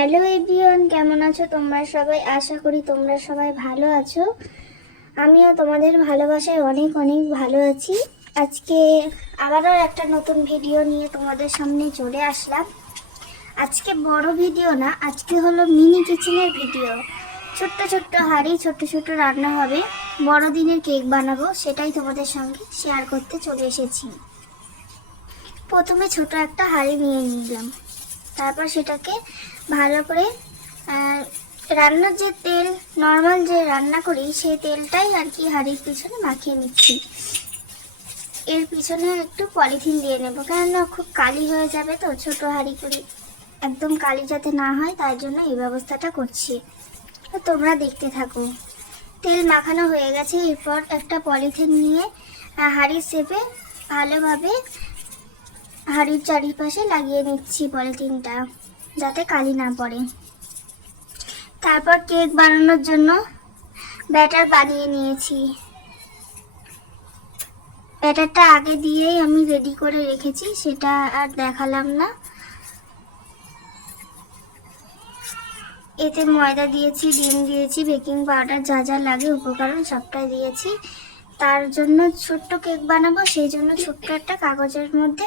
Hello everyone, কেমন আছো তোমরা সবাই? আশা করি তোমরা সবাই ভালো আছো। আমিও তোমাদের ভালোবাসায় অনেক অনেক ভালো আছি। আজকে আবারও একটা নতুন ভিডিও নিয়ে তোমাদের সামনে চলে আসলাম। আজকে বড় ভিডিও না, আজকে হলো মিনি কিচেনের ভিডিও। ছোট্ট ছোট্ট হাঁড়ি, ছোট্ট ছোট্ট রান্না হবে। বড়দিনের কেক বানাবো, সেটাই তোমাদের সঙ্গে শেয়ার করতে চলে এসেছি। প্রথমে ছোট একটা হাঁড়ি নিয়ে নিলাম। তারপর সেটাকে ভালো করে রান্নার যে তেল নর্মাল যে রান্না করি, সেই তেলটাই আর কি হাঁড়ির পিছনে মাখিয়ে নিচ্ছি। এর পিছনে একটু পলিথিন দিয়ে নেব, কেননা খুব কালি হয়ে যাবে তো, ছোট হাঁড়ি করি। একদম কালি যাতে না হয়, তার জন্য এই ব্যবস্থাটা করছি। তোমরা দেখতে থাকো। তেল মাখানো হয়ে গেছে, এরপর একটা পলিথিন নিয়ে হাঁড়ির শেপে ভালোভাবে হাঁড়ির চারিপাশে লাগিয়ে নিচ্ছি পলিথিনটা, যাতে কালি না পড়ে। তারপর কেক বানানোর জন্য ব্যাটার বানিয়ে নিয়েছি। ব্যাটারটা আগে দিয়েই আমি রেডি করে রেখেছি, সেটা আর দেখালাম না। এতে ময়দা দিয়েছি, ডিম দিয়েছি, বেকিং পাউডার যা যা লাগে, উপকরণ সবটাই দিয়েছি। তার জন্য ছোট্ট কেক বানাবো, সেই জন্য ছোট্ট একটা কাগজের মধ্যে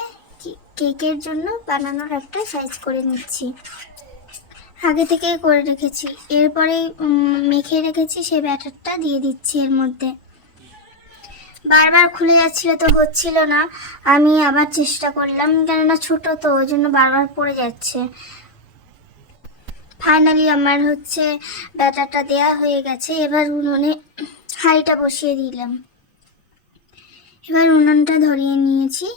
কেকের জন্য বানানোর একটা সাইজ করে নিচ্ছি। আগে থেকেই করে রেখেছি। এরপরে মেখে রেখেছি সেই ব্যাটারটা দিয়ে দিচ্ছি এর মধ্যে। বারবার খুলে যাচ্ছিল তো হচ্ছিল না। আমি আবার চেষ্টা করলাম, কেননা ছোট তো, ওই জন্য বারবার পড়ে যাচ্ছে। ফাইনালি আমার হচ্ছে ব্যাটারটা দেয়া হয়ে গেছে। এবার উনুনে হাঁড়িটা বসিয়ে দিলাম। এবার উনুনটা ধরিয়ে নিয়েছি।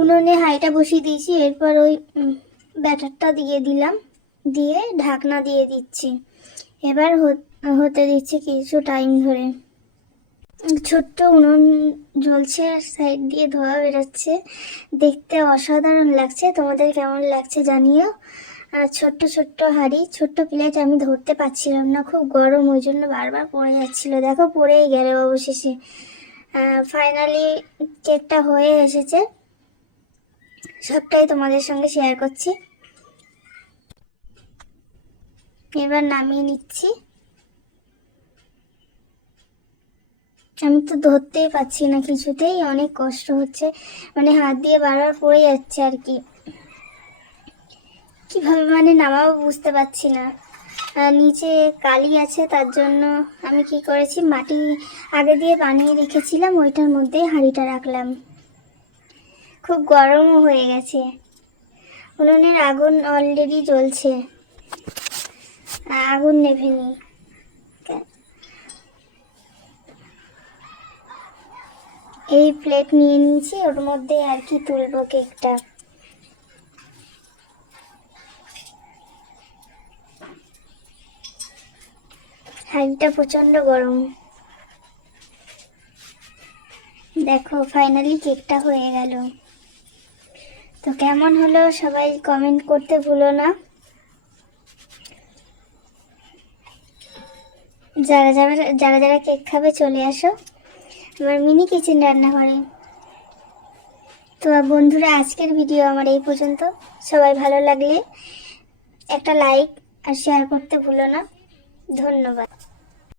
উনুনে হাঁড়িটা বসিয়ে দিয়েছি, এরপর ওই ব্যাটারটা দিয়ে দিলাম, দিয়ে ঢাকনা দিয়ে দিচ্ছি। এবার হত- দিচ্ছি কিছু টাইম ধরে। ছোট্ট উনুন জ্বলছে আর সাইড দিয়ে ধোয়া বেরোচ্ছে। দেখতে অসাধারণ লাগছে, তোমাদের কেমন লাগছে জানিও। আর ছোট্ট ছোট্ট হাঁড়ি, ছোট্ট প্লেট আমি ধরতে পারছিলাম না, খুব গরম, ওই জন্য বারবার পড়ে যাচ্ছিল। দেখো, পড়েই গেল অবশেষে। ফাইনালি কেকটা হয়ে এসেছে। সবটাই তোমাদের সঙ্গে শেয়ার করছি। এবার নামিয়ে নিচ্ছি। আমি তো ধরতেই পাচ্ছি না কিছুতেই, অনেক কষ্ট হচ্ছে। মানে হাত দিয়ে বারবার পড়ে যাচ্ছে আর কি। কীভাবে মানে নামাবো বুঝতে পারছি না। নিচে কালি আছে, তার জন্য আমি কি করেছি, মাটি আগে দিয়ে বানিয়ে রেখেছিলাম, ওইটার মধ্যেই হাঁড়িটা রাখলাম। খুব গরমও হয়ে গেছে। উনুনের আগুন অলরেডি জ্বলছে। আগুন নেভেনি। এই প্লেট নিয়ে নিয়েছি, ওর মধ্যে আর কি তুলবো কেকটা হাঁড়িটা প্রচণ্ড গরম। দেখো ফাইনালি কেকটা হয়ে গেল। তো কেমন হলো সবাই কমেন্ট করতে ভুলো না। যারা যারা যারা যারা কেক খাবে চলে আসো। আমার মিনি কিচেন রান্নাঘরে। তো বন্ধুরা, আজকের ভিডিও আমার এই পর্যন্ত। সবাই ভালো লাগলে একটা লাইক আর শেয়ার করতে ভুলো না। ধন্যবাদ।